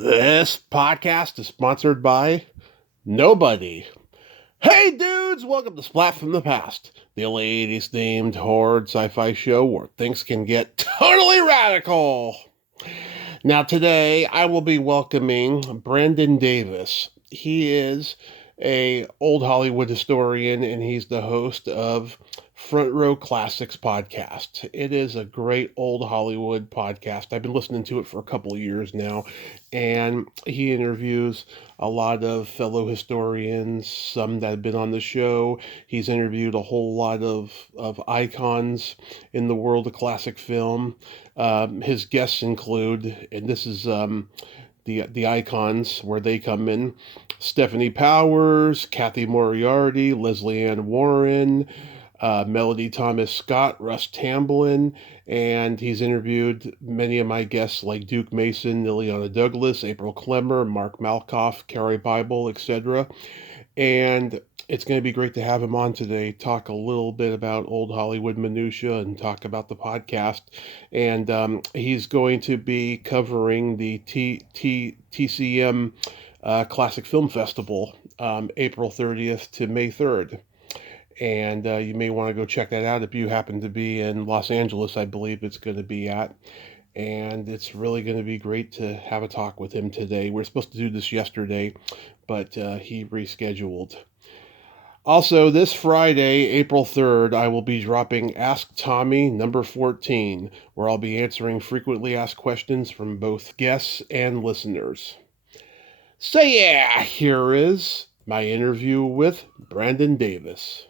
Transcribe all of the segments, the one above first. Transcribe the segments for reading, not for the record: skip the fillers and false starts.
This podcast is sponsored by nobody. Hey dudes, welcome to Splat from the Past, the only 80s themed horror sci-fi show where things can get totally radical. Now today I will be welcoming Brandon Davis. He is a old Hollywood historian and he's the host of Front Row Classics podcast. It is a great old Hollywood podcast. I've been listening to it for a couple of years now, and he interviews a lot of fellow historians, some that have been on the show. He's interviewed a whole lot of icons in the world of classic film. His guests include, and this is the icons where they come in: Stephanie Powers, Kathy Moriarty, Leslie Ann Warren, Melody Thomas Scott, Russ Tamblyn, and he's interviewed many of my guests like Duke Mason, Ileana Douglas, April Clemmer, Mark Malkoff, Carrie Bible, etc. And it's going to be great to have him on today, talk a little bit about old Hollywood minutia and talk about the podcast. And he's going to be covering the TCM Classic Film Festival, April 30th to May 3rd. And you may want to go check that out if you happen to be in Los Angeles, I believe it's going to be at. And it's really going to be great to have a talk with him today. We are supposed to do this yesterday, but he rescheduled. Also, this Friday, April 3rd, I will be dropping Ask Tommy number 14, where I'll be answering frequently asked questions from both guests and listeners. So yeah, here is my interview with Brandon Davis.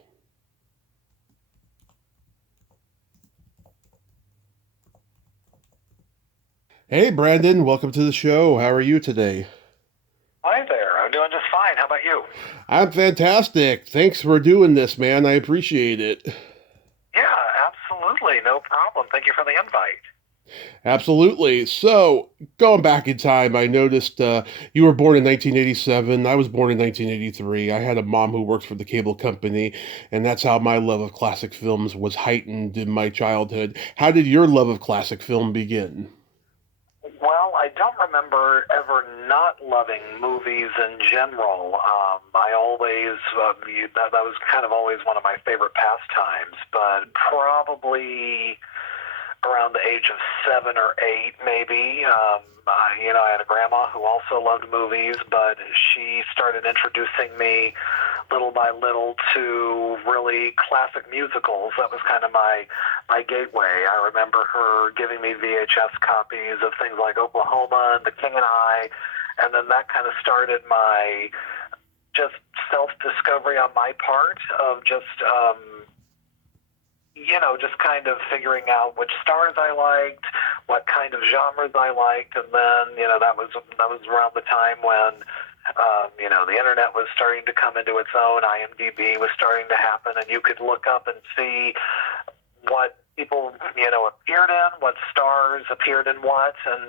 Hey, Brandon, welcome to the show. How are you today? Hi there. I'm doing just fine. How about you? I'm fantastic. Thanks for doing this, man. I appreciate it. Yeah, absolutely. No problem. Thank you for the invite. Absolutely. So, going back in time, I noticed you were born in 1987. I was born in 1983. I had a mom who worked for the cable company, and that's how my love of classic films was heightened in my childhood. How did your love of classic film begin? Well, I don't remember ever not loving movies in general. I always, that was kind of always one of my favorite pastimes, but probably around the age of 7 or 8, maybe. I had a grandma who also loved movies, but she started introducing me little by little to really classic musicals. That was kind of my gateway. I remember her giving me VHS copies of things like Oklahoma and The King and I, and then that kind of started my just self-discovery on my part of just kind of figuring out which stars I liked, what kind of genres I liked, and then that was around the time when the internet was starting to come into its own. IMDb was starting to happen, and you could look up and see what people appeared in, what stars appeared in what, and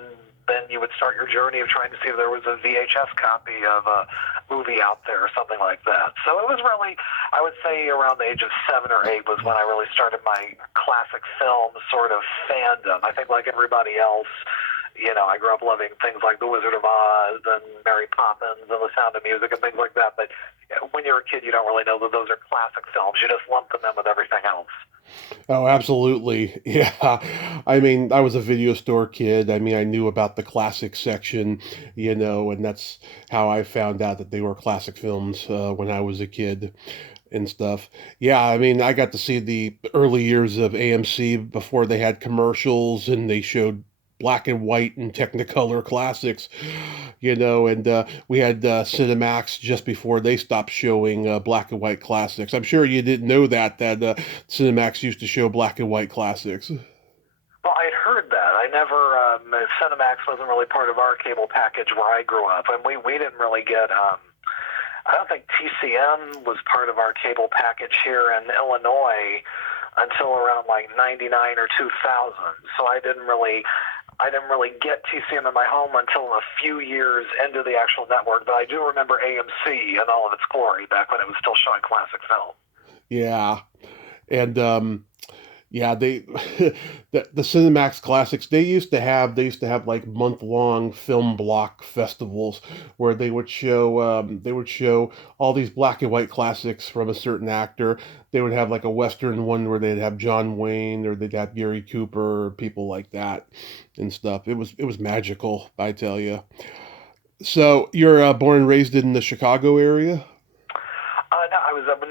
then you would start your journey of trying to see if there was a VHS copy of a movie out there or something like that. So it was really, I would say around the age of 7 or 8 was when I really started my classic film sort of fandom. I think like everybody else, I grew up loving things like The Wizard of Oz and Mary Poppins and The Sound of Music and things like that. But when you're a kid, you don't really know that those are classic films. You just lump them in with everything else. Oh, absolutely. Yeah. I mean, I was a video store kid. I mean, I knew about the classic section, and that's how I found out that they were classic films when I was a kid and stuff. Yeah, I mean, I got to see the early years of AMC before they had commercials and they showed black and white and Technicolor classics, and we had Cinemax just before they stopped showing black and white classics. I'm sure you didn't know that Cinemax used to show black and white classics. Well, I'd heard that. I never, Cinemax wasn't really part of our cable package where I grew up. And we didn't really get, I don't think TCM was part of our cable package here in Illinois until around like 99 or 2000. So I didn't really get TCM in my home until a few years into the actual network, but I do remember AMC in all of its glory back when it was still showing classic film. Yeah. And Yeah, they the Cinemax Classics, they used to have like month-long film block festivals where they would show all these black and white classics from a certain actor. They would have like a Western one where they'd have John Wayne, or they'd have Gary Cooper, or people like that and stuff. It was magical, I tell you. So you're born and raised in the Chicago area?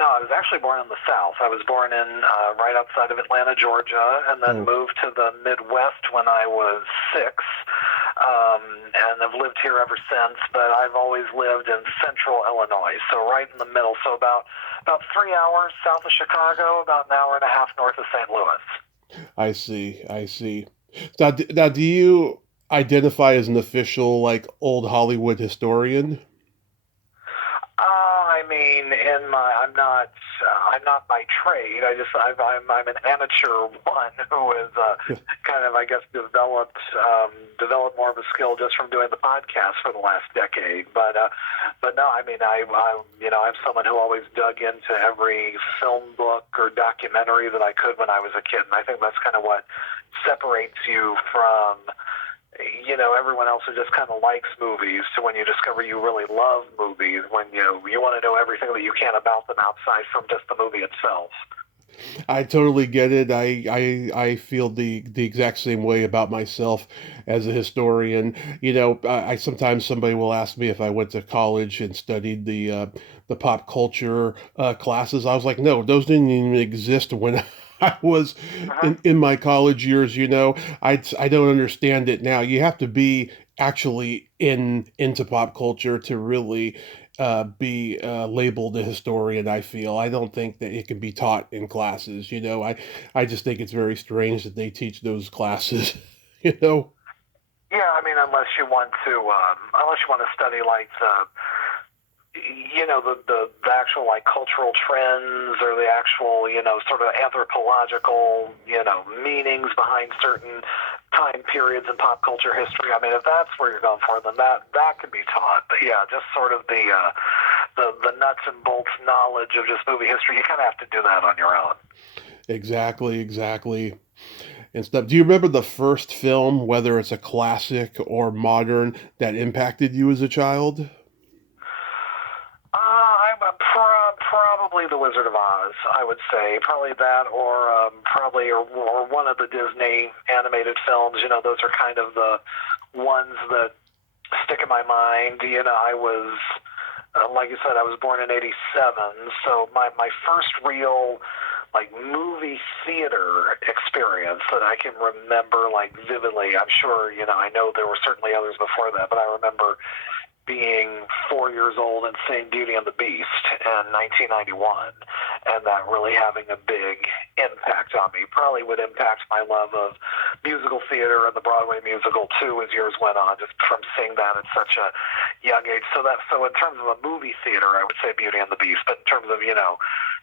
No, I was actually born in the South. I was born in right outside of Atlanta, Georgia, and then Oh, moved to the Midwest when I was 6, and I've lived here ever since. But I've always lived in Central Illinois, so right in the middle. So about 3 hours south of Chicago, about an hour and a half north of St. Louis. I see. I see. Now, do you identify as an official, like, old Hollywood historian? I mean, I'm not by trade. I'm an amateur one who is kind of, I guess, developed more of a skill just from doing the podcast for the last decade. But no, I mean, I'm someone who always dug into every film book or documentary that I could when I was a kid, and I think that's kind of what separates you from everyone else who just kind of likes movies, to when you discover you really love movies, when you want to know everything that you can about them outside from just the movie itself. I totally get it. I feel the exact same way about myself as a historian. I sometimes somebody will ask me if I went to college and studied the pop culture classes. I was like, no, those didn't even exist when I was Uh-huh. in my college years. I don't understand it now. You have to be actually into pop culture to really be labeled a historian. I feel I don't think that it can be taught in classes. I just think it's very strange that they teach those classes. You know. Yeah, I mean, unless you want to study like the actual like cultural trends, or the actual sort of anthropological meanings behind certain time periods in pop culture history. I mean, if that's where you're going for, then that can be taught. But yeah, just sort of the nuts and bolts knowledge of just movie history, you kind of have to do that on your own. Exactly, exactly. And stuff. Do you remember the first film, whether it's a classic or modern, that impacted you as a child? Probably The Wizard of Oz. I would say probably that, or or one of the Disney animated films. Those are kind of the ones that stick in my mind. I was like you said, I was born in '87, so my first real like movie theater experience that I can remember like vividly. I'm sure I know there were certainly others before that, but I remember being 4 years old and seeing Beauty and the Beast in 1991, and that really having a big impact on me. Probably would impact my love of musical theater and the Broadway musical too, as years went on, just from seeing that at such a young age. So in terms of a movie theater, I would say Beauty and the Beast. But in terms of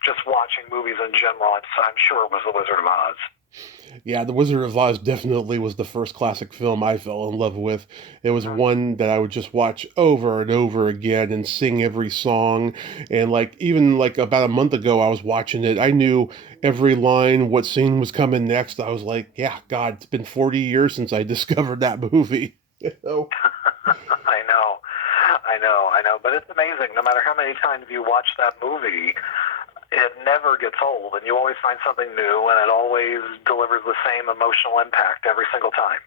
just watching movies in general, I'm sure it was The Wizard of Oz. Yeah, The Wizard of Oz definitely was the first classic film I fell in love with. It was one that I would just watch over and over again and sing every song. And like even like about a month ago, I was watching it. I knew every line, what scene was coming next. I was like, yeah, God, it's been 40 years since I discovered that movie. You know? I know. But it's amazing. No matter how many times you watch that movie, it never gets old, and you always find something new, and it always delivers the same emotional impact every single time.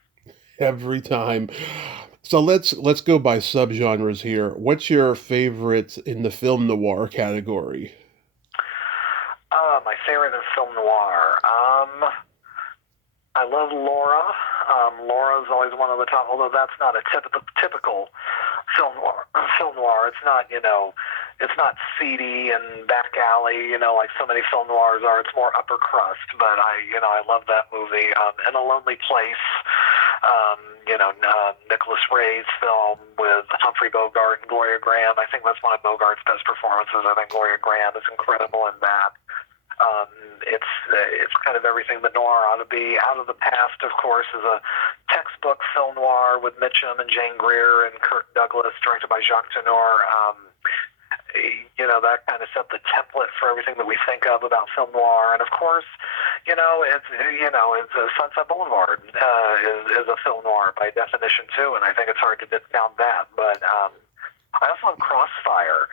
Every time. So let's go by subgenres here. What's your favorite in the film noir category? My favorite is film noir. I love Laura. Laura's always one of the top, although that's not a typical film noir. Film noir. It's not seedy and back alley, like so many film noirs are. It's more upper crust. But I love that movie. In a Lonely Place. Nicholas Ray's film with Humphrey Bogart and Gloria Graham. I think that's one of Bogart's best performances. I think Gloria Graham is incredible in that. Um, it's kind of everything that noir ought to be. Out of the Past, of course, is a textbook film noir with Mitchum and Jane Greer and Kirk Douglas, directed by Jacques Tourneur. that kind of set the template for everything that we think of about film noir. And of course, it's Sunset Boulevard is a film noir by definition too, and I think it's hard to discount that. But I also love Crossfire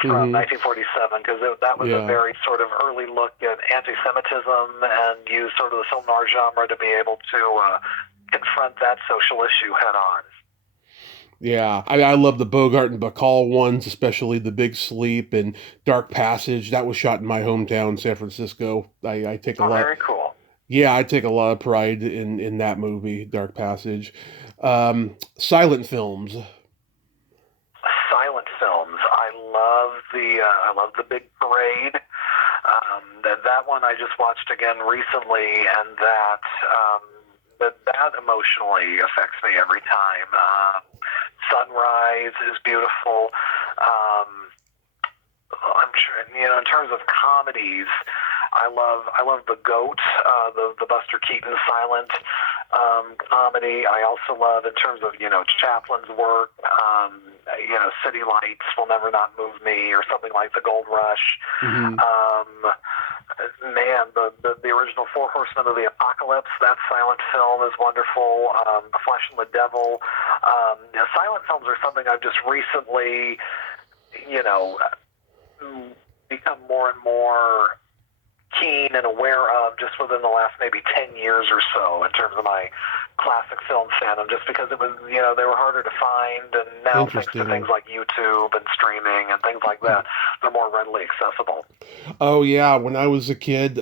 from 1947 because that was a very sort of early look at anti-Semitism and used sort of the film noir genre to be able to confront that social issue head on. Yeah, I love the Bogart and Bacall ones, especially The Big Sleep and Dark Passage. That was shot in my hometown, San Francisco. I take a lot. Very cool. Yeah, I take a lot of pride in that movie, Dark Passage. Silent films. Silent films. I love the Big Parade. That one I just watched again recently, and that emotionally affects me every time. Sunrise is beautiful. I'm sure, in terms of comedies, I love The Goat, the Buster Keaton silent comedy. I also love, in terms of Chaplin's work, City Lights Will Never Not Move Me, or something like The Gold Rush. Mm-hmm. The original Four Horsemen of the Apocalypse, that silent film is wonderful. Flesh and the Devil. Silent films are something I've just recently, become more and more keen and aware of just within the last maybe 10 years or so in terms of my classic film fandom, just because it was, they were harder to find, and now thanks to things like YouTube and streaming and things like that, they're more readily accessible. Oh yeah, when I was a kid,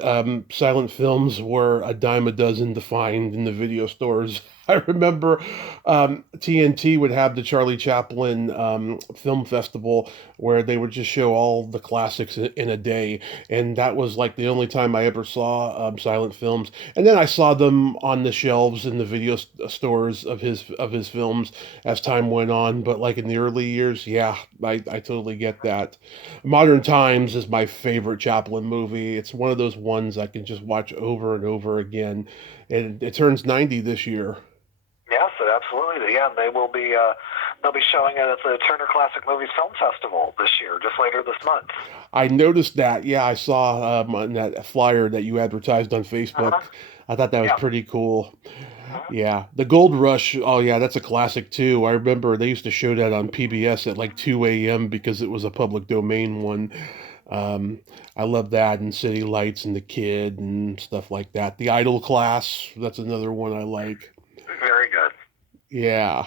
silent films were a dime a dozen to find in the video stores. I remember TNT would have the Charlie Chaplin film festival where they would just show all the classics in a day, and that was like the only time I ever saw silent films. And then I saw them on the shelves in the video stores of his films as time went on. But like in the early years, yeah, I totally get that. Modern Times is my favorite Chaplin movie. It's one of those ones I can just watch over and over again, and it turns 90 this year. Yes, absolutely. Yeah, they'll be showing it at the Turner Classic Movies Film Festival this year, just later this month. I noticed that. Yeah, I saw on that flyer that you advertised on Facebook. Uh-huh. I thought that was Yeah. pretty cool. Uh-huh. Yeah, the Gold Rush. Oh yeah, that's a classic too. I remember they used to show that on PBS at like 2 a.m. because it was a public domain one. I love that, and City Lights and The Kid and stuff like that. The Idol Class. That's another one I like. Very good. Yeah.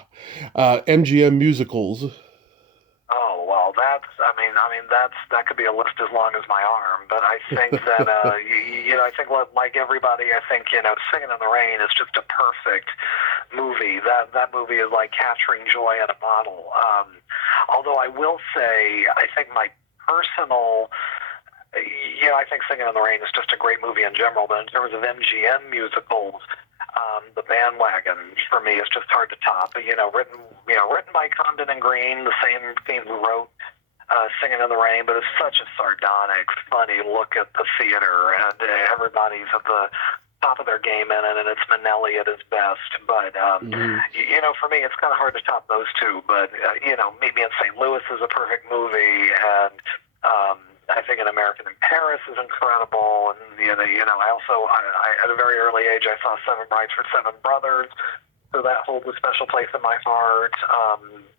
MGM musicals. Oh well, that could be a list as long as my arm. But I think that I think like everybody, I think Singing in the Rain is just a perfect movie. That movie is like capturing joy in a bottle. Although I will say, I think my personal I think Singing in the Rain is just a great movie in general, but in terms of MGM musicals, the Bandwagon for me is just hard to top. Written by Condon and Green, the same team who wrote Singing in the Rain, but it's such a sardonic, funny look at the theater, and everybody's at the top of their game in it, and it's Minnelli at his best. But for me, it's kind of hard to top those two. But Meet Me in St. Louis is a perfect movie, and I think An American in Paris is incredible, and I at a very early age I saw Seven Brides for Seven Brothers, so that holds a special place in my heart.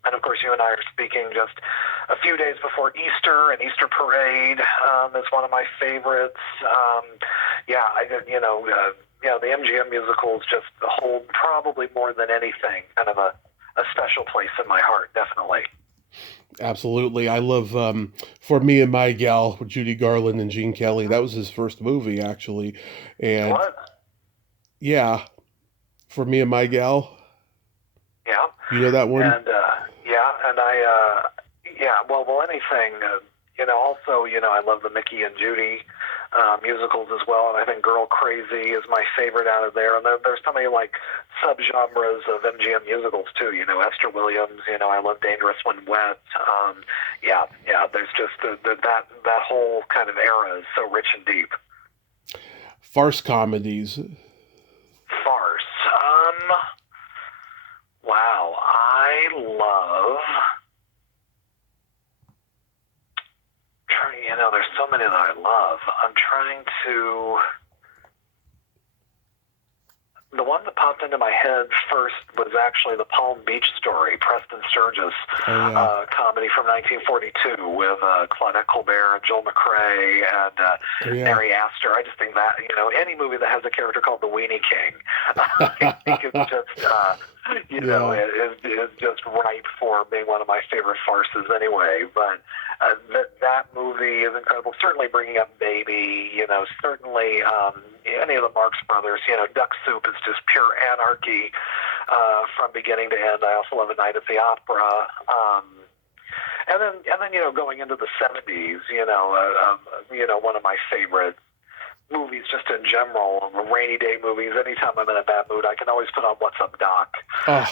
And of course, you and I are speaking just a few days before Easter, and Easter Parade is one of my favorites. The MGM musicals just hold probably more than anything kind of a special place in my heart, definitely. Absolutely. I love For Me and My Gal with Judy Garland and Gene Kelly. That was his first movie, actually. And What? yeah, For Me and My Gal. Yeah. You know that one? Well, anything. Also, I love the Mickey and Judy musicals as well, and I think Girl Crazy is my favorite out of there. And there's so many like subgenres of MGM musicals too. Esther Williams. I love Dangerous When Wet. There's just that whole kind of era is so rich and deep. Farce comedies. Farce. Wow, I love so many that I love. I'm trying to... The one that popped into my head first was actually the Palm Beach Story, Preston Sturges comedy from 1942 with Claudette Colbert and Joel McRae and Mary Astor. I just think that, any movie that has a character called the Weenie King, I think it's just, is just ripe for being one of my favorite farces anyway. But that movie is incredible. Certainly Bringing Up Baby, certainly any of the Marx Brothers, Duck Soup is just pure anarchy from beginning to end. I also love A Night at the Opera. And then going into the 70s, one of my favorite movies just in general, rainy day movies. Anytime I'm in a bad mood, I can always put on What's Up, Doc, and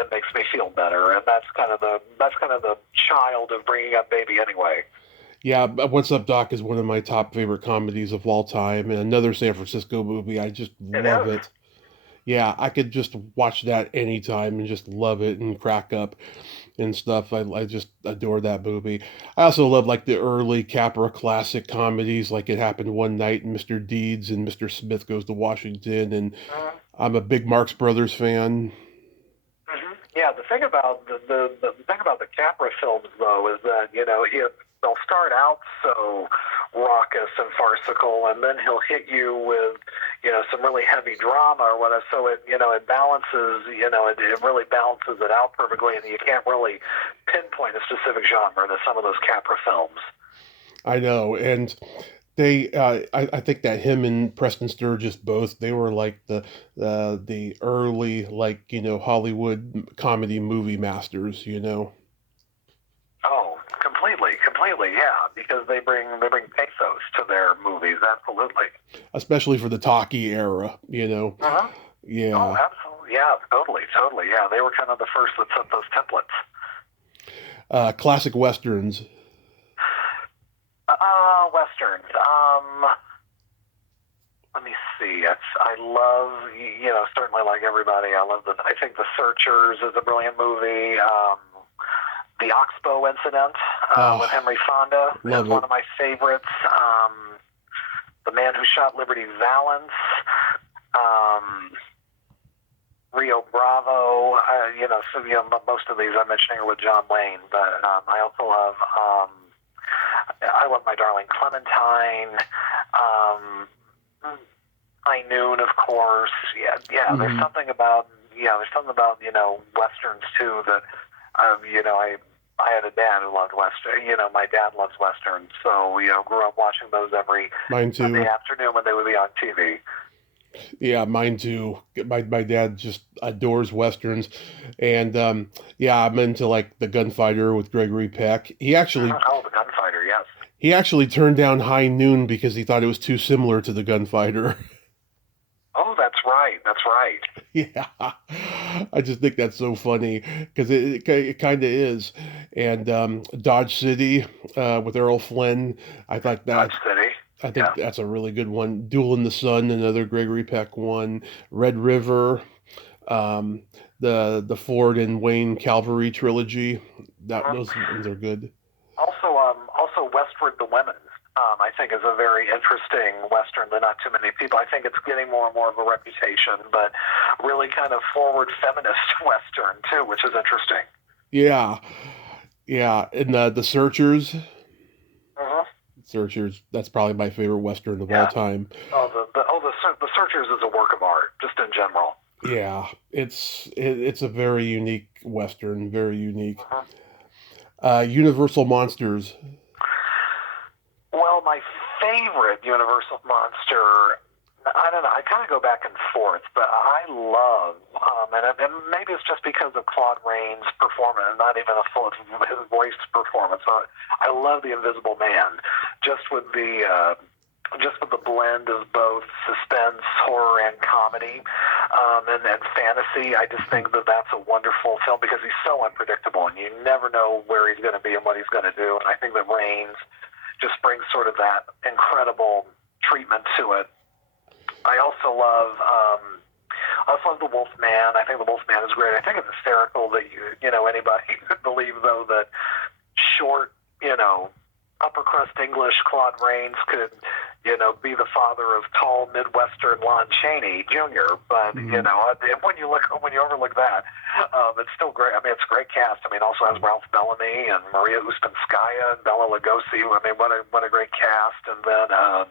it makes me feel better. And that's kind of the child of Bringing Up Baby anyway. Yeah, What's Up, Doc is one of my top favorite comedies of all time, and another San Francisco movie. I just love it. Yeah, I could just watch that anytime and just love it and crack up and stuff. I just adore that movie. I also love like the early Capra classic comedies, like It Happened One Night and Mr. Deeds and Mr. Smith Goes to Washington, and I'm a big Marx Brothers fan. Yeah, the thing about the thing about the Capra films though is that they'll start out so raucous and farcical, and then he'll hit you with some really heavy drama or whatever. So it balances it really balances it out perfectly, and you can't really pinpoint a specific genre to some of those Capra films. I know, and they I think that him and Preston Sturges both, they were like the early Hollywood comedy movie masters. Oh, completely, yeah, because they bring pathos to their movies, absolutely. Especially for the talkie era, Yeah. Oh, absolutely, yeah, totally, yeah. They were kind of the first that set those templates. Classic westerns. Westerns. Let me see. I love, certainly like everybody, I think The Searchers is a brilliant movie. The Oxbow Incident with Henry Fonda is one of my favorites. The Man Who Shot Liberty Valance. Rio Bravo. Most of these I'm mentioning are with John Wayne, but I also love I Love My Darling Clementine. High Noon, of course. Yeah. Mm-hmm. There's something about westerns too that I had a dad who loved western. My dad loves westerns, so grew up watching those every Sunday afternoon when they would be on TV. Yeah, mine too. My dad just adores westerns, and I'm into like The Gunfighter with Gregory Peck. He actually The Gunfighter, yes. He actually turned down High Noon because he thought it was too similar to The Gunfighter. Oh, that's right. Yeah, I just think that's so funny because it kind of is. And Dodge City with Errol Flynn, I thought that. Dodge City. I think that's a really good one. Duel in the Sun, another Gregory Peck one. Red River, the Ford and Wayne Calvary trilogy. Those ones are good. Also Westward the Women. I think is a very interesting Western that not too many people. I think it's getting more and more of a reputation, but really kind of forward feminist Western too, which is interesting. Yeah, and The Searchers. Searchers, that's probably my favorite Western of all time. The Searchers is a work of art, just in general. Yeah, it's a very unique Western, very unique. Universal Monsters. Well, my favorite Universal monster, I don't know, I kind of go back and forth, but I love, and maybe it's just because of Claude Rains' performance, not even his voice performance. I love The Invisible Man, just with the blend of both suspense, horror, and comedy, and fantasy. I just think that that's a wonderful film because he's so unpredictable, and you never know where he's going to be and what he's going to do. And I think that Rains just brings sort of that incredible treatment to it. I also love The Wolfman. I think The Wolfman is great. I think it's hysterical that anybody could believe though that short, upper crust English Claude Rains could, be the father of tall Midwestern Lon Chaney Jr. But when you overlook that, it's still great. I mean, it's a great cast. I mean, also has Ralph Bellamy and Maria Ouspenskaya and Bela Lugosi. I mean, what a great cast. And then I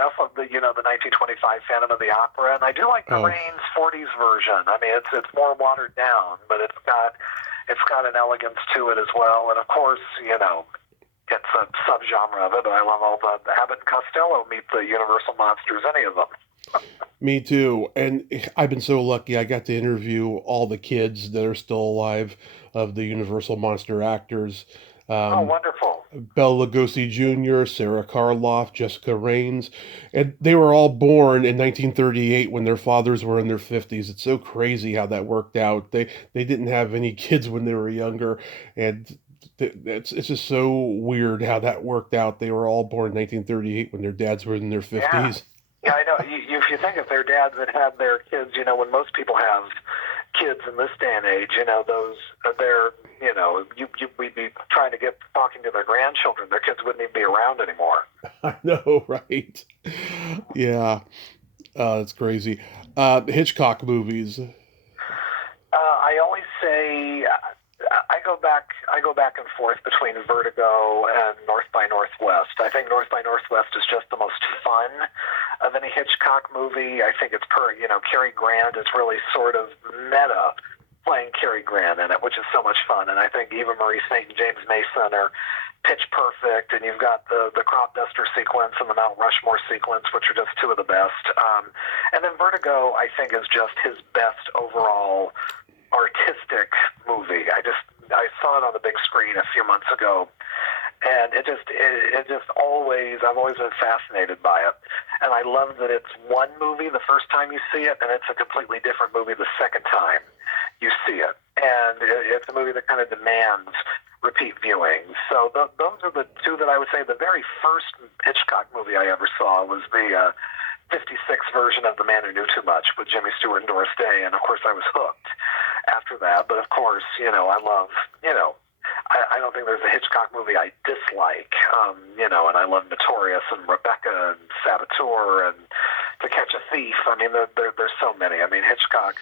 also the 1925 Phantom of the Opera, and I do like the Rains 40s version. I mean, it's more watered down, but it's got an elegance to it as well. And of course, it's a subgenre of it. I love all the Abbott and Costello meet the Universal monsters, any of them. Me too. And I've been so lucky. I got to interview all the kids that are still alive of the Universal monster actors. Wonderful. Bela Lugosi Jr., Sarah Karloff, Jessica Raines, and they were all born in 1938 when their fathers were in their 50s. It's so crazy how that worked out. They didn't have any kids when they were younger, and it's just so weird how that worked out. They were all born in 1938 when their dads were in their 50s. Yeah, I know. If you think of their dads that had their kids, when most people have kids in this day and age, we'd be trying to get talking to their grandchildren. Their kids wouldn't even be around anymore. I know, right? Yeah, it's crazy. Hitchcock movies. I always say I go back and forth between Vertigo and North by Northwest. I think North by Northwest is just the most fun of any Hitchcock movie. I think it's Cary Grant is really sort of meta playing Cary Grant in it, which is so much fun. And I think Eva Marie Saint and James Mason are pitch perfect, and you've got the crop duster sequence and the Mount Rushmore sequence, which are just two of the best. And then Vertigo, I think, is just his best overall artistic movie. I saw it on the big screen a few months ago, and it just always, I've always been fascinated by it. And I love that it's one movie the first time you see it, and it's a completely different movie the second time you see it. And it's a movie that kind of demands repeat viewing. So those are the two that I would say. The very first Hitchcock movie I ever saw was the 56 version of The Man Who Knew Too Much with Jimmy Stewart and Doris Day, and of course I was hooked after that. But of course, I love, I don't think there's a Hitchcock movie I dislike, and I love Notorious and Rebecca and Saboteur and To Catch a Thief. I mean, there's so many. I mean, Hitchcock,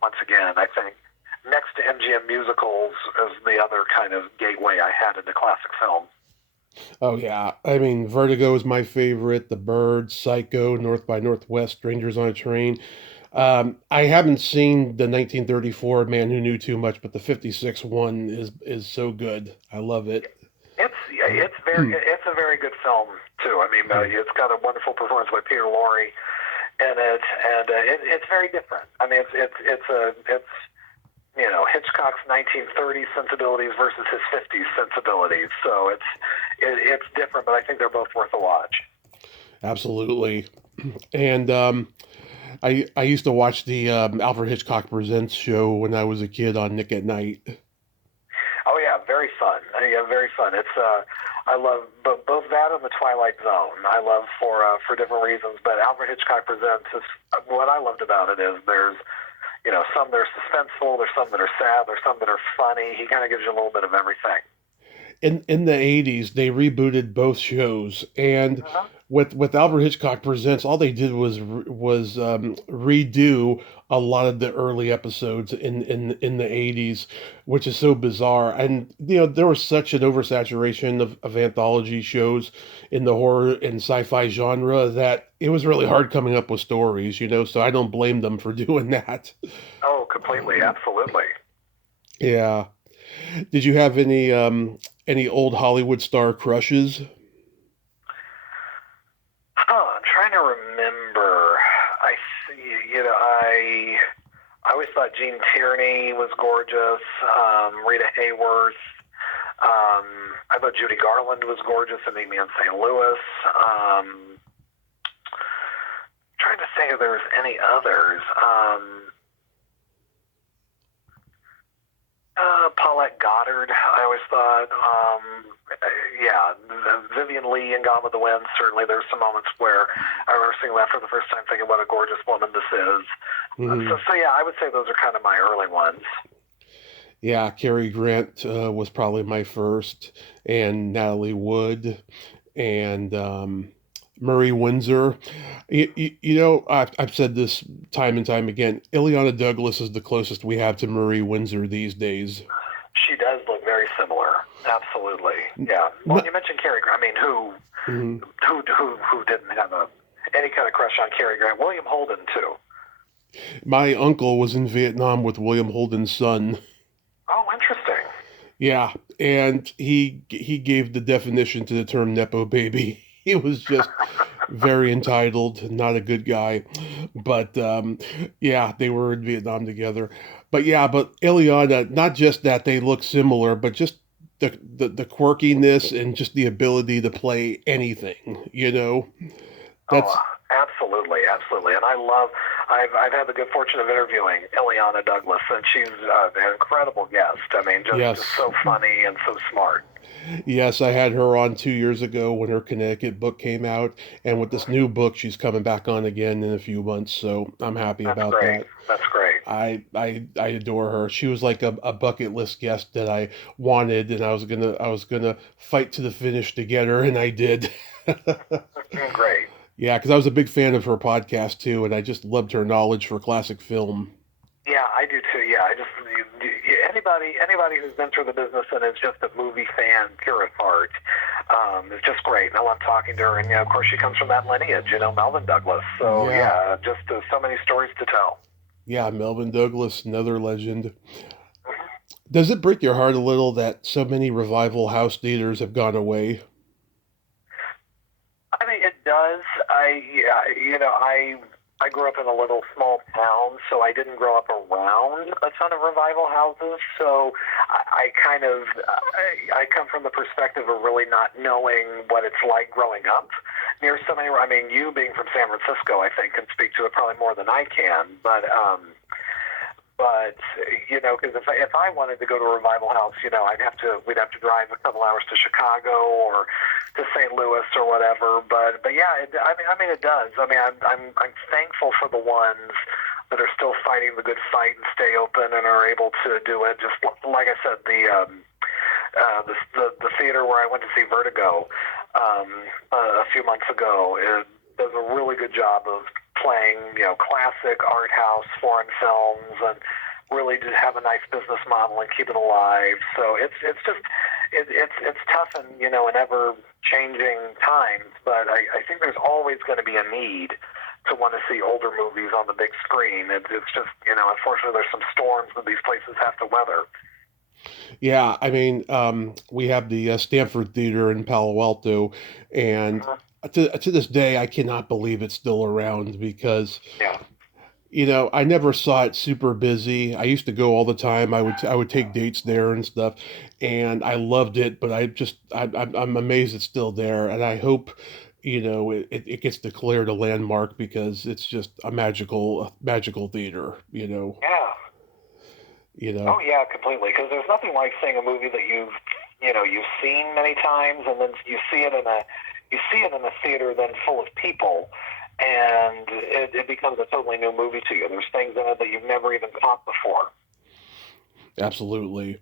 once again, I think next to MGM musicals is the other kind of gateway I had into classic film. Oh yeah, I mean Vertigo is my favorite. The Bird, Psycho, North by Northwest, Strangers on a Train. I haven't seen the 1934 Man Who Knew Too Much, but the 56 one is so good. I love it. It's a very good film too. I mean, it's got a wonderful performance by Peter Lorre in it, and it's very different. I mean, it's Hitchcock's 1930s sensibilities versus his 50s sensibilities. So it's different, but I think they're both worth a watch. Absolutely. And I used to watch the Alfred Hitchcock Presents show when I was a kid on Nick at Night. Oh yeah, very fun. Yeah, very fun. It's I love both that and the Twilight Zone. I love for different reasons, but Alfred Hitchcock Presents is what I loved about it is there's some that are suspenseful, there's some that are sad, there's some that are funny. He kind of gives you a little bit of everything. In the 80s, they rebooted both shows, and with Alfred Hitchcock Presents, all they did was redo a lot of the early episodes in the 80s, which is so bizarre. And there was such an oversaturation of anthology shows in the horror and sci-fi genre that it was really hard coming up with stories. So I don't blame them for doing that. Oh, completely, absolutely. Yeah. Did you have any old Hollywood star crushes? I'm trying to remember. I always thought Gene Tierney was gorgeous. Rita Hayworth. I thought Judy Garland was gorgeous in Meet Me in St. Louis. Trying to think if there was any others. Paulette Goddard, I always thought. Vivian Leigh in Gone with the Wind. Certainly, there's some moments where I remember seeing that for the first time, thinking, "What a gorgeous woman this is." So yeah, I would say those are kind of my early ones. Yeah, Cary Grant was probably my first, and Natalie Wood, and Murray Windsor. I've said this time and time again. Ileana Douglas is the closest we have to Murray Windsor these days. She does look very similar. Absolutely. Yeah. Well, you mentioned Cary Grant. I mean, Mhm. who didn't have any kind of crush on Cary Grant? William Holden too. My uncle was in Vietnam with William Holden's son. Oh, interesting. Yeah, and he gave the definition to the term nepo baby. He was just very entitled, not a good guy. But yeah, they were in Vietnam together. But yeah, but Ileana, not just that they look similar, but just the quirkiness and just the ability to play anything, you know? Oh, That's absolutely, absolutely. And I've had the good fortune of interviewing Ileana Douglas, and she's an incredible guest. I mean, just yes. so funny and so smart. Yes, I had her on 2 years ago when her Connecticut book came out, and with this new book, she's coming back on again in a few months, so I'm happy That's about great. that. That's great. I adore her. She was like a bucket list guest that I wanted, and I was gonna fight to the finish to get her, and I did. Great. Yeah, because I was a big fan of her podcast too, and I just loved her knowledge for classic film. Yeah, I do too. Yeah, anybody who's been through the business and is just a movie fan, pure at heart, is just great. And I love talking to her. And of course, she comes from that lineage, Melvin Douglas. So Yeah, just so many stories to tell. yeah, Melvin Douglas, another legend. Does it break your heart a little that so many revival house theaters have gone away? I mean, it does. I grew up in a little small town, so I didn't grow up around a ton of revival houses. So I come from the perspective of really not knowing what it's like growing up near so many. I mean, you being from San Francisco, I think, can speak to it probably more than I can. But because if I wanted to go to a revival house, we'd have to drive a couple hours to Chicago or to St. Louis or whatever. But yeah, I mean it does. I mean, I'm thankful for the ones that are still fighting the good fight and stay open and are able to do it. Just like I said, the theater where I went to see Vertigo a few months ago does a really good job of playing, classic art house foreign films and really to have a nice business model and keep it alive. So it's tough and in ever changing times, but I think there's always going to be a need to want to see older movies on the big screen. It's just unfortunately there's some storms that these places have to weather. Yeah, I mean, we have the Stanford Theater in Palo Alto, and to this day, I cannot believe it's still around because Yeah. I never saw it super busy. I used to go all the time. I would take dates there and stuff, and I loved it. But I'm amazed it's still there, and I hope it gets declared a landmark because it's just a magical theater. Yeah. You know. Oh yeah, completely. Because there's nothing like seeing a movie that you've seen many times, and then you see it in a theater then full of people, and it becomes a totally new movie to you. There's things in it that you've never even caught before. Absolutely.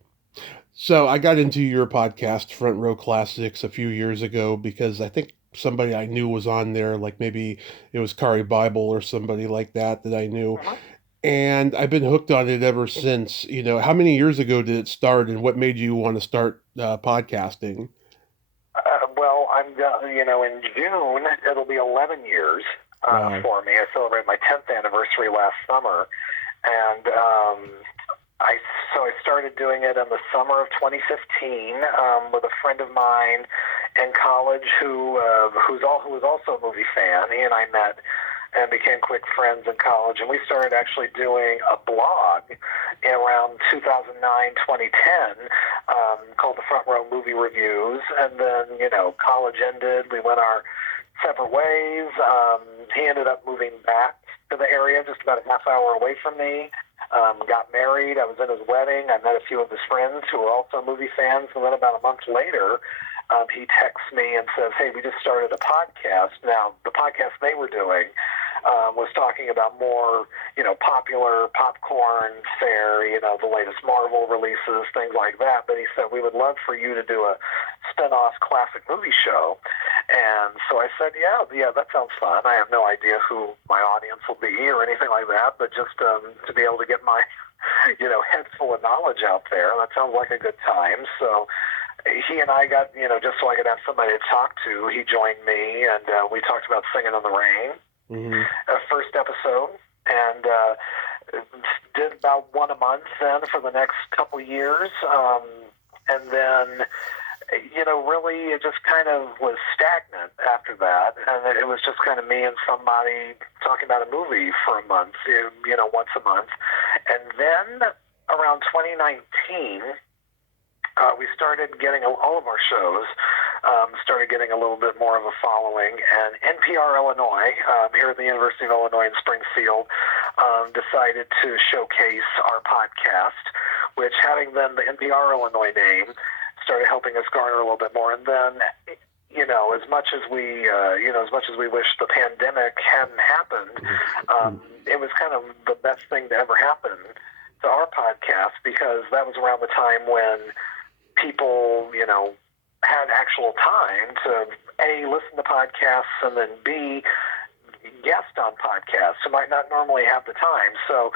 So I got into your podcast, Front Row Classics, a few years ago because I think somebody I knew was on there, like maybe it was Kari Bible or somebody like that I knew. Mhm. And I've been hooked on it ever since. How many years ago did it start and what made you want to start podcasting? Well, in June it'll be 11 years Wow. for me. I celebrate my 10th anniversary last summer, and I started doing it in the summer of 2015 with a friend of mine in college who was also a movie fan. He and I met and became quick friends in college, and we started actually doing a blog in around 2009, 2010 called the Front Row Movie Reviews. And then college ended, we went our separate ways. He ended up moving back to the area, just about a half hour away from me. Got married. I was in his wedding. I met a few of his friends who were also movie fans. And then about a month later, he texts me and says, "Hey, we just started a podcast." Now, the podcast they were doing was talking about more, popular popcorn fare, the latest Marvel releases, things like that. But he said, we would love for you to do a spin-off classic movie show. And so I said, yeah, that sounds fun. I have no idea who my audience will be or anything like that, but just to be able to get my, head full of knowledge out there, that sounds like a good time. So he and I got, just so I could have somebody to talk to, he joined me, and we talked about Singing in the Rain, first episode, and did about one a month then for the next couple years. And then, really it just kind of was stagnant after that. And it was just kind of me and somebody talking about a movie for a month, once a month. And then around 2019, we started getting all of our shows, started getting a little bit more of a following. And NPR Illinois, here at the University of Illinois in Springfield, decided to showcase our podcast, which, having then the NPR Illinois name, started helping us garner a little bit more. And then, as much as we wish the pandemic hadn't happened, it was kind of the best thing to ever happen to our podcast, because that was around the time when people, had actual time to A, listen to podcasts, and then B, guest on podcasts who might not normally have the time. So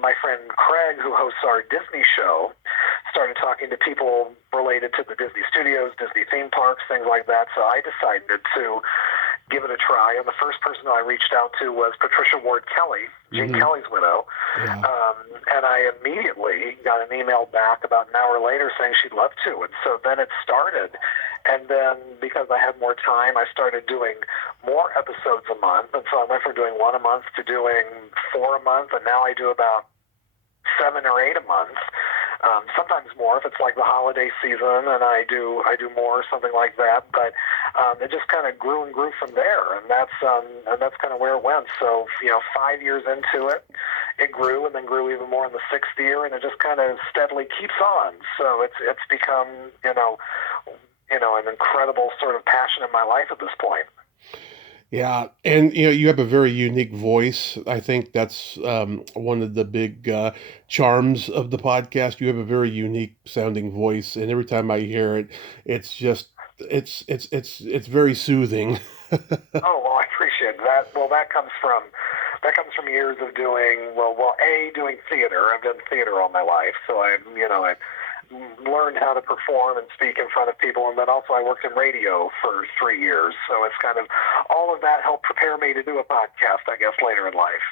my friend Craig, who hosts our Disney show, started talking to people related to the Disney studios, Disney theme parks, things like that. So I decided to give it a try. And the first person I reached out to was Patricia Ward Kelly, Gene Kelly's widow. Yeah. And I immediately got an email back about an hour later saying she'd love to. And so then it started. And then because I had more time, I started doing more episodes a month. And so I went from doing one a month to doing 4 a month. And now I do about 7 or 8 a month. Sometimes more if it's like the holiday season, and I do more, something like that. But it just kind of grew and grew from there, and that's kind of where it went. So 5 years into it, it grew, and then grew even more in the 6th year, and it just kind of steadily keeps on. So it's become an incredible sort of passion in my life at this point. Yeah, and you have a very unique voice. I think that's one of the big charms of the podcast. You have a very unique sounding voice, and every time I hear it, it's just it's very soothing. Oh, well, I appreciate that. Well, that comes from years of doing doing theater. I've done theater all my life, so I learned how to perform and speak in front of people, and then also I worked in radio for 3 years, so it's kind of all of that helped prepare me to do a podcast, I guess, later in life.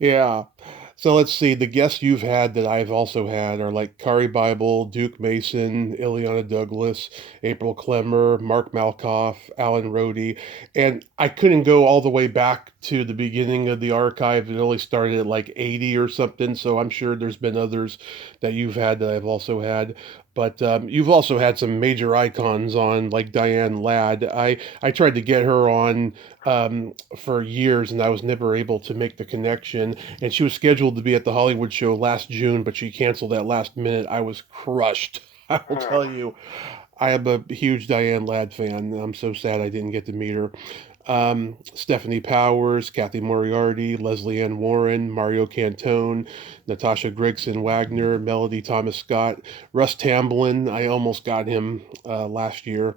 Yeah. So let's see. The guests you've had that I've also had are like Kari Bible, Duke Mason, Ileana Douglas, April Clemmer, Mark Malkoff, Alan Rohde. And I couldn't go all the way back to the beginning of the archive. It only started at like 80 or something. So I'm sure there's been others that you've had that I've also had. But you've also had some major icons on, like Diane Ladd. I tried to get her on for years, and I was never able to make the connection. And she was scheduled to be at the Hollywood show last June, but she canceled at last minute. I was crushed. I will tell you, I am a huge Diane Ladd fan. I'm so sad I didn't get to meet her. Stephanie Powers, Kathy Moriarty, Leslie Ann Warren, Mario Cantone, Natasha Gregson Wagner, Melody Thomas Scott, Russ Tamblyn. I almost got him last year.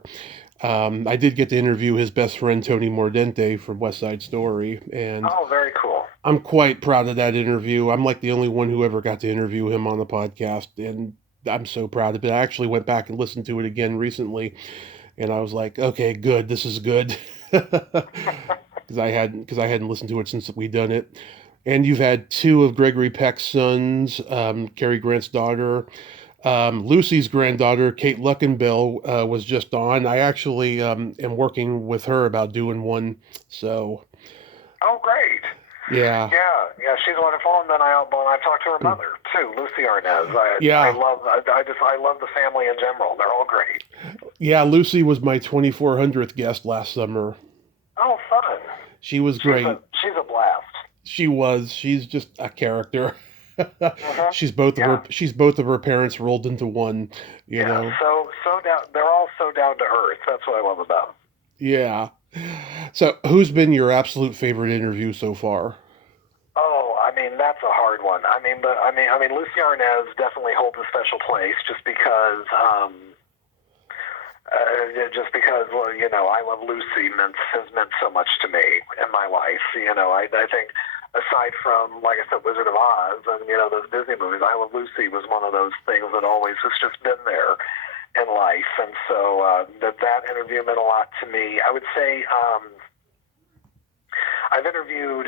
I did get to interview his best friend Tony Mordente from West Side Story, and oh, very cool. I'm quite proud of that interview. I'm like the only one who ever got to interview him on the podcast, and I'm so proud of it. I actually went back and listened to it again recently, and I was like, okay, good, this is good. Because I hadn't listened to it since we done it. And you've had 2 of Gregory Peck's sons, Cary Grant's daughter, Lucy's granddaughter, Kate Luckenbell, was just on. I actually am working with her about doing one. So. Oh, great. Yeah. Yeah, she's wonderful. And then I talked to her mother too, Lucy Arnaz. I love the family in general. They're all great. Yeah, Lucy was my 2400th guest last summer. Oh, fun. She was great. She's a blast. She was. She's just a character. She's both of her parents rolled into one. You know. So down. They're all so down to earth. That's what I love about them. Yeah. So, who's been your absolute favorite interview so far? Oh, I mean that's a hard one. I mean Lucy Arnaz definitely holds a special place just because well, I Love Lucy has meant so much to me in my life. I think aside from like I said, Wizard of Oz and those Disney movies, I Love Lucy was one of those things that always has just been there in life, and so that interview meant a lot to me. I would say I've interviewed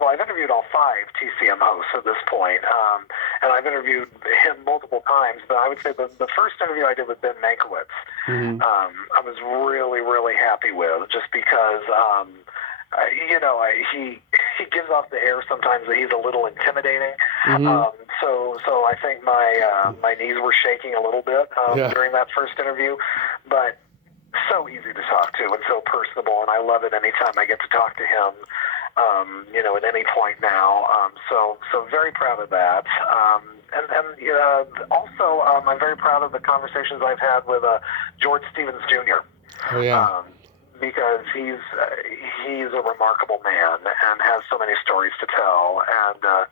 I've interviewed all five TCM hosts at this point, and I've interviewed him multiple times. But I would say the first interview I did with Ben Mankiewicz, Hmm. I was really, really happy with, just because, he gives off the air sometimes that he's a little intimidating. Hmm. So I think my knees were shaking a little bit Yeah. during that first interview, but so easy to talk to and so personable, and I love it anytime I get to talk to him. At any point now. So very proud of that. Also, I'm very proud of the conversations I've had with George Stevens Jr. Oh yeah. Um, because he's a remarkable man and has so many stories to tell, and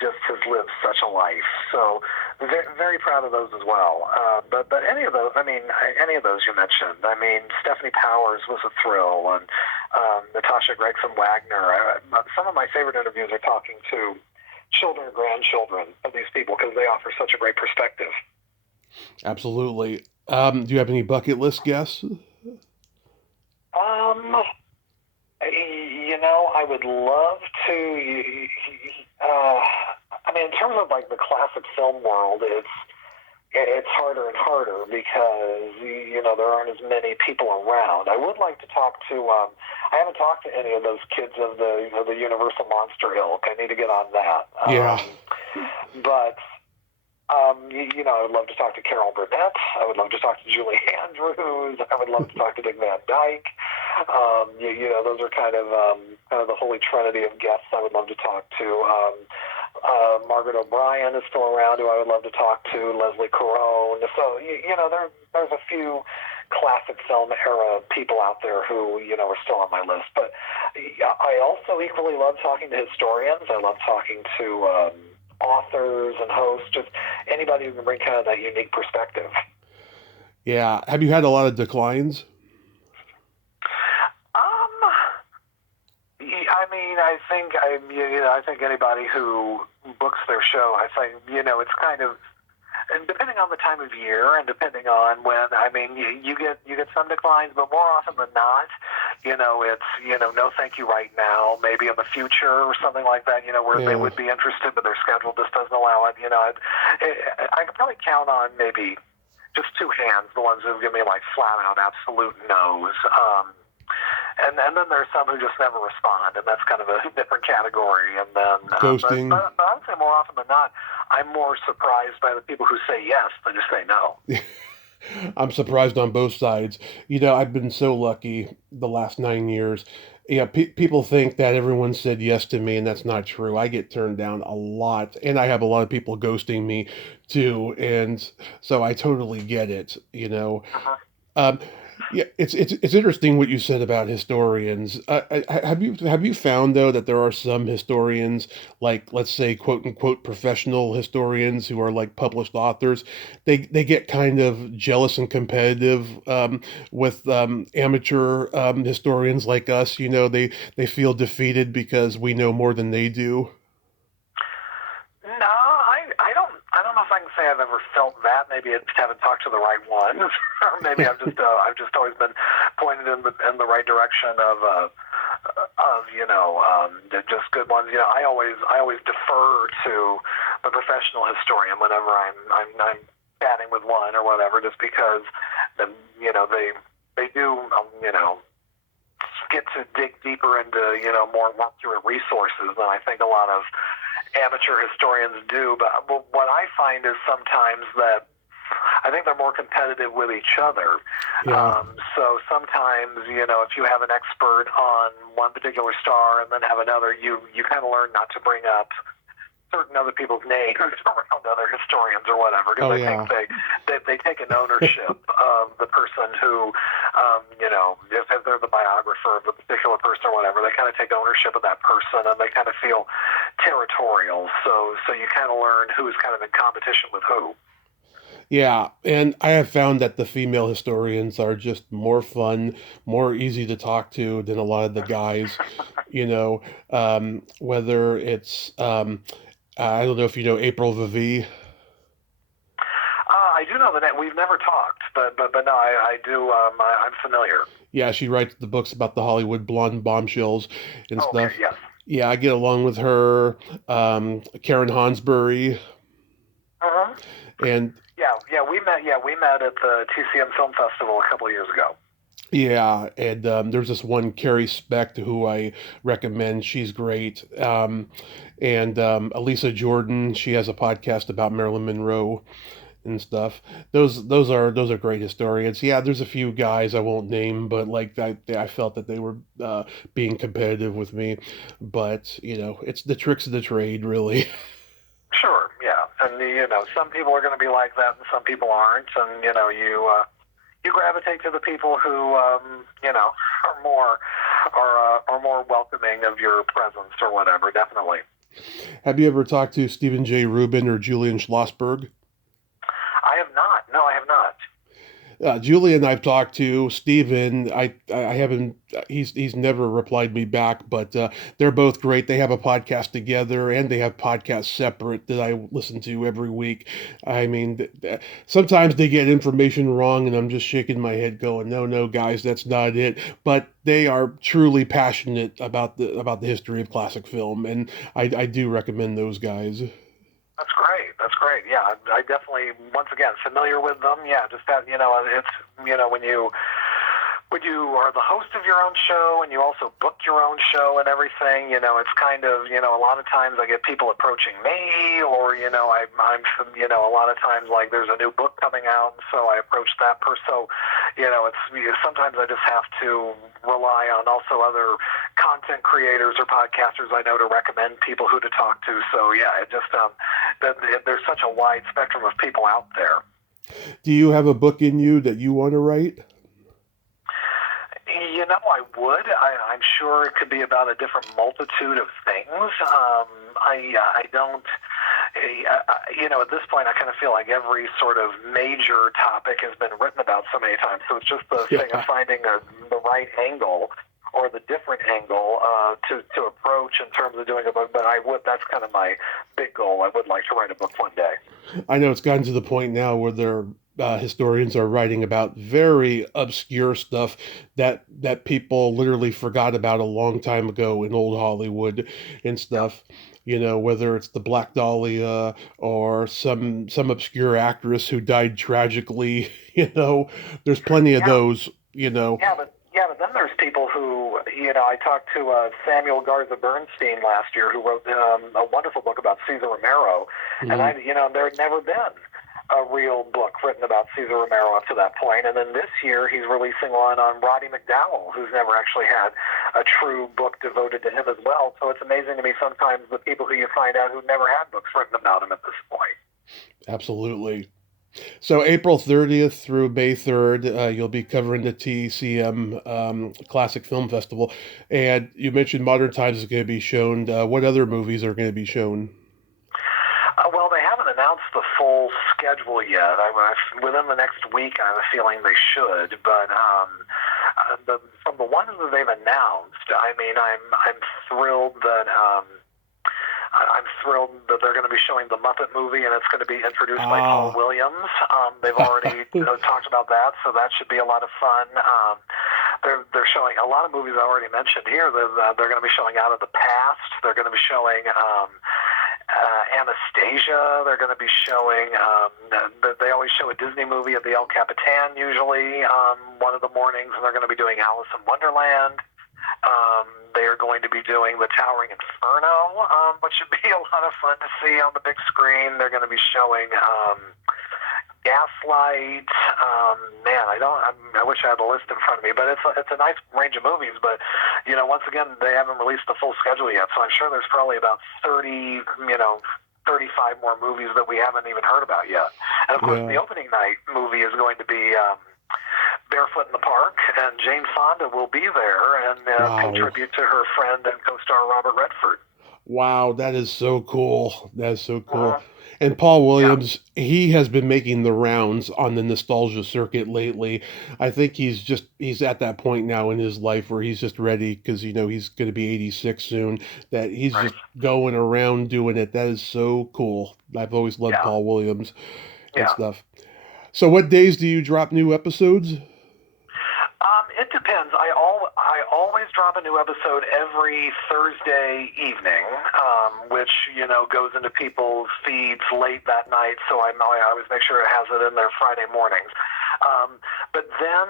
just has lived such a life. So very, very proud of those as well. But any of those, any of those you mentioned. I mean, Stephanie Powers was a thrill, and Natasha Gregson Wagner. Some of my favorite interviews are talking to children and grandchildren of these people because they offer such a great perspective. Absolutely. Do you have any bucket list guests? Um, I would love to. Uh, in terms of like the classic film world, it's harder and harder because there aren't as many people around. I would like to talk to. I haven't talked to any of those kids of the Universal Monster ilk. I need to get on that. Yeah. But I would love to talk to Carol Burnett. I would love to talk to Julie Andrews. I would love to talk to Dick Van Dyke. Those are kind of the holy trinity of guests I would love to talk to. Margaret O'Brien is still around, who I would love to talk to. Leslie Caron. So there's a few classic film era people out there who are still on my list. But I also equally love talking to historians. I love talking to authors and hosts, just anybody who can bring kind of that unique perspective. Yeah. Have you had a lot of declines? Um, I think anybody who books their show, I think it's kind of, and depending on the time of year and depending on when, you get some declines, but more often than not, it's no thank you right now, maybe in the future or something like that, where they Yeah. would be interested, but their schedule just doesn't allow it. I could probably count on maybe just two hands the ones who give me like flat out absolute no's. And then there's some who just never respond, and that's kind of a different category. And then, Ghosting. but I would say more often than not, I'm more surprised by the people who say yes than just say no. I'm surprised on both sides. I've been so lucky the last 9 years. Yeah, people think that everyone said yes to me, and that's not true. I get turned down a lot, and I have a lot of people ghosting me too, and so I totally get it. Uh-huh. Um, yeah, it's interesting what you said about historians. Have you found though that there are some historians, like let's say quote unquote professional historians who are like published authors, they get kind of jealous and competitive with amateur historians like us. They feel defeated because we know more than they do. No, I don't know if I can say I've ever felt that. Maybe I just haven't talked to the right ones, or maybe I've just always been pointed in the right direction of just good ones. I always defer to the professional historian whenever I'm chatting with one or whatever, just because the, they do get to dig deeper into more work through resources than I think a lot of amateur historians do. But what I find is sometimes that I think they're more competitive with each other. Yeah. So sometimes, if you have an expert on one particular star and then have another, you kind of learn not to bring up certain other people's names around other historians or whatever, because Oh I think yeah. they take an ownership of the person who if they're the biographer of a particular person or whatever, they kind of take ownership of that person and they kind of feel territorial. So you kind of learn who's kind of in competition with who. Yeah, and I have found that the female historians are just more fun, more easy to talk to than a lot of the guys. You know, whether it's I don't know if you know April Vivi. I do know the name. We've never talked, but no, I do. I'm familiar. Yeah, she writes the books about the Hollywood blonde bombshells and Oh, okay, stuff. yes. Yeah, I get along with her. Karen Hansberry, Uh-huh. and Yeah, we met. Yeah, we met at the TCM Film Festival a couple of years ago. yeah, and there's this one Carrie Specht who I recommend. She's great. And Elisa Jordan, she has a podcast about Marilyn Monroe and stuff. Those are great historians. Yeah, there's a few guys I won't name, but like I felt that they were being competitive with me. But it's the tricks of the trade, really. Sure, yeah, and some people are going to be like that, and some people aren't, and you gravitate to the people who are more welcoming of your presence or whatever. Definitely. Have you ever talked to Stephen J. Rubin or Julian Schlossberg? I have not. No, I have not. Julian, I've talked to. Steven, I haven't. He's never replied me back, but they're both great. They have a podcast together, and they have podcasts separate that I listen to every week. I mean, sometimes they get information wrong, and I'm just shaking my head, going, "No, no, guys, that's not it." But they are truly passionate about the history of classic film, and I do recommend those guys. That's great. That's great. Yeah, I definitely, once again, familiar with them. Yeah, just that, it's, when you are the host of your own show and you also book your own show and everything, it's kind of, a lot of times I get people approaching me or, a lot of times like there's a new book coming out. So I approach that person. So, sometimes I just have to rely on also other content creators or podcasters I know to recommend people who to talk to. So yeah, it just, there's such a wide spectrum of people out there. Do you have a book in you that you want to write? I would. I'm sure it could be about a different multitude of things. I don't. At this point, I kind of feel like every sort of major topic has been written about so many times. So it's just the thing of finding the right angle or the different angle to approach in terms of doing a book. But that's kind of my big goal. I would like to write a book one day. I know it's gotten to the point now where historians are writing about very obscure stuff that people literally forgot about a long time ago in old Hollywood and stuff. Whether it's the Black Dahlia or some obscure actress who died tragically. There's plenty of those. But then there's people who, I talked to Samuel Garza Bernstein last year, who wrote a wonderful book about Cesar Romero, and there had never been a real book written about Cesar Romero up to that point. And then this year he's releasing one on Roddy McDowall, who's never actually had a true book devoted to him as well. So it's amazing to me sometimes the people who you find out who never had books written about him at this point. Absolutely. So April 30th through May 3rd, you'll be covering the TCM Classic Film Festival. And you mentioned Modern Times is going to be shown. What other movies are going to be shown? Well, they haven't announced the full schedule yet. Within the next week, I have a feeling they should. But from the ones that they've announced, I'm thrilled that they're going to be showing the Muppet movie, and it's going to be introduced by Paul Williams. They've already talked about that, so that should be a lot of fun. They're showing a lot of movies I already mentioned here. They're going to be showing Out of the Past. They're going to be showing Anastasia. They're going to be showing. They always show a Disney movie at the El Capitan usually one of the mornings, and they're going to be doing Alice in Wonderland. They are going to be doing The Towering Inferno, which should be a lot of fun to see on the big screen. They're going to be showing Gaslight. I wish I had the list in front of me, but it's a nice range of movies. But once again, they haven't released the full schedule yet, so I'm sure there's probably about 35 more movies that we haven't even heard about yet. And of course, the opening night movie is going to be Barefoot in the Park, and Jane Fonda will be there and Wow. contribute to her friend and co-star Robert Redford. Wow, that is so cool. That is so cool. And Paul Yeah. Williams, he has been making the rounds on the nostalgia circuit lately. I think he's at that point now in his life where he's just ready because he's going to be 86 soon, that he's Right. just going around doing it. That is so cool. I've always loved Yeah. Paul Williams and Yeah. stuff. So what days do you drop new episodes? It depends. I always drop a new episode every Thursday evening, which goes into people's feeds late that night. So I always make sure it has it in their Friday mornings. But then,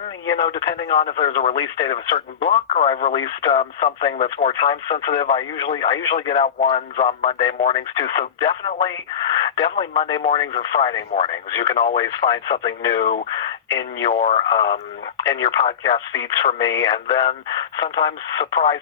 depending on if there's a release date of a certain book or I've released something that's more time sensitive, I usually get out ones on Monday mornings too. So definitely Monday mornings and Friday mornings. You can always find something new in your podcast feeds from me, and then sometimes, surprise,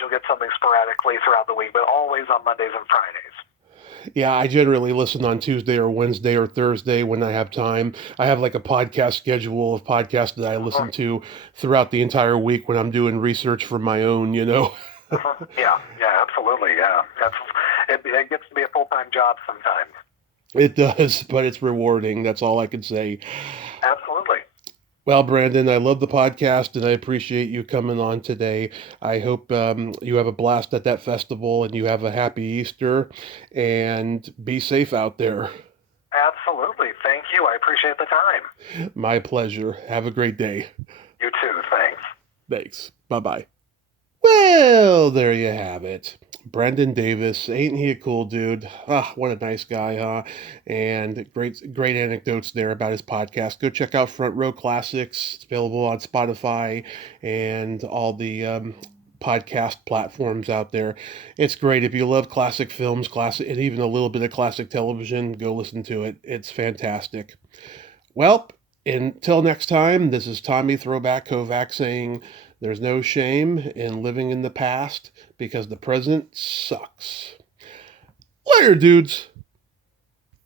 you'll get something sporadically throughout the week, but always on Mondays and Fridays. Yeah, I generally listen on Tuesday or Wednesday or Thursday when I have time. I have like a podcast schedule of podcasts that I listen to throughout the entire week when I'm doing research for my own. Yeah, absolutely, yeah. It gets to be a full-time job sometimes. It does, but it's rewarding. That's all I can say. Absolutely. Well, Brandon, I love the podcast and I appreciate you coming on today. I hope you have a blast at that festival and you have a happy Easter and be safe out there. Absolutely. Thank you. I appreciate the time. My pleasure. Have a great day. You too. Thanks. Thanks. Bye bye. Well, there you have it. Brendan Davis, ain't he a cool dude? Ah, what a nice guy, huh? And great anecdotes there about his podcast. Go check out Front Row Classics. It's available on Spotify and all the podcast platforms out there. It's great. If you love classic films, classic, and even a little bit of classic television, go listen to it. It's fantastic. Well, until next time, this is Tommy Throwback Kovac saying there's no shame in living in the past because the present sucks. Later, dudes.